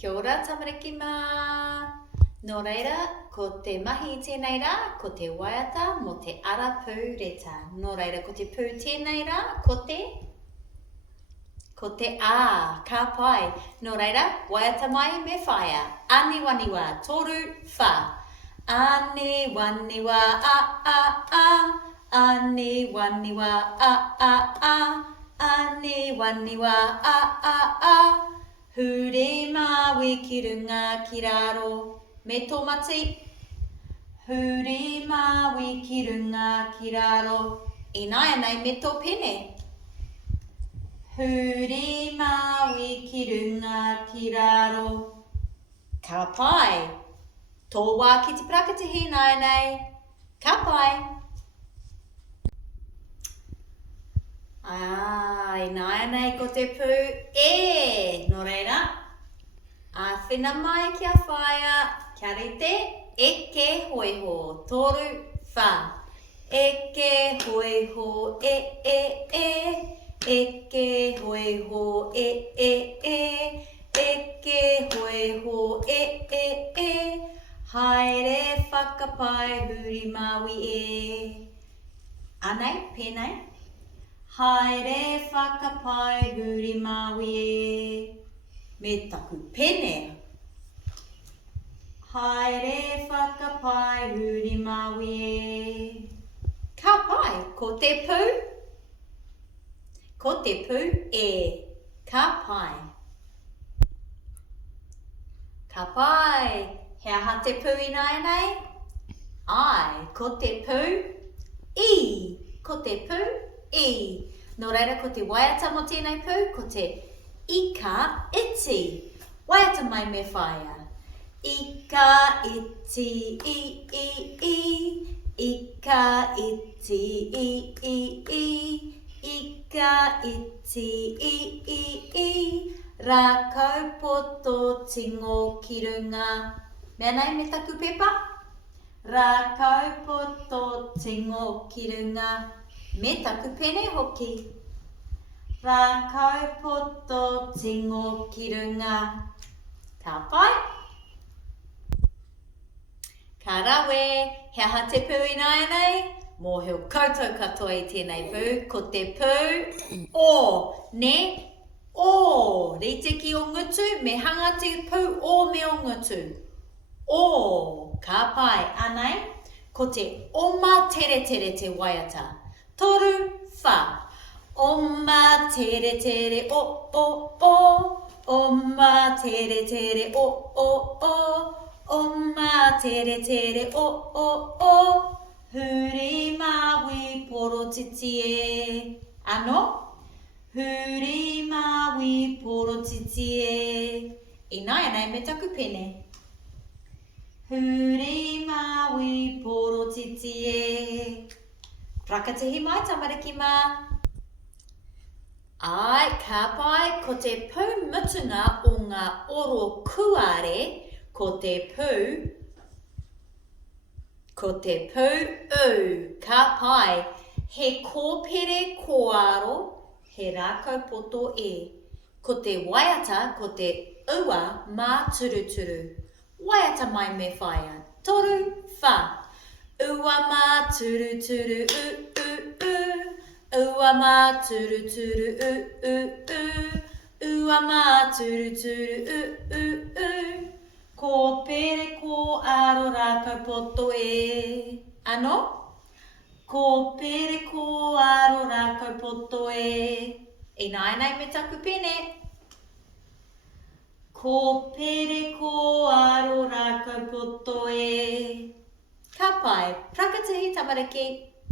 Kia ora tamariki mā. Nō reira, ko te mahi tēnei rā, ko te waiata mo te ara pū reta. Nō reira, ko te pū tēnei rā, ko te ka pai. Nō reira, waiata mai me whaia. Ane waniwa, toru, wha. Ane waniwa, a. Ane waniwa, a. Ane waniwa, a. Hure mawe ki runga ki raro. Me tō mati. Hure mawe ki runga ki raro. Ināia nei me tō pene. Hure mawe ki runga ki raro. Ka pai. Tō wā ki te prakatihi nai nei. Ka pai. Ināia nei ko te pū Nō reira, whina mai kia whaia, kia rite, eke hoiho, toru, wha. Eke hoiho, Eke hoiho, Eke hoiho, Haere whakapai huri mawi Anei, pēnei. Haere whakapai huri mawi Me taku pene. Haere whakapai huri mawi Ka pai, ko te pū. Ko te pū Ka pai. Ka pai, he aha te pū ināia nei? Ai, ko te pū Ko te pū Nō reira, ko te waiata mo tēnei pū, ko te ika iti. Waiata mai me whaia. Ika iti, Ika iti, Ika iti, Rākau poto tingo ki runga. Mea nei me taku pepa? Rākau poto tingo ki runga. Me taku pene hoki. Rākau poto tingo ki runga. Ka pai. Ka rawe, he aha te pū ināia nei? Mōhio koutou katoa I tēnei pū. Ko te pū ne? Rite ki o ngutu, me hanga te pū me o ngutu. Ka pai, anei? Ko te oma tere tere te waiata. Toru, wha. Oma tere tere Oma tere tere Oma tere tere Huri mawi poro titi Ano? Huri mawi poro titi Ināia nei me taku pene. Huri mawi poro titi Prakatihi mai tamariki mā. Ai, ka pai, ko te pū mutunga o ngā oro kuare, ko te pū ka pai, he kōpere kōaro, he rākau poto Ko te waiata, ko te ua mā turuturu. Waiata mai me whaia. Toru, wha. Ua mā turuturu, Ua mā turuturu, Ua mā turuturu, Ko pere ko aro rākau poto Ano? Ko pere ko aro rākau poto Ināia nei me taku pene. Ko pere ko aro rākau poto Ka pai, prakatihi tamariki.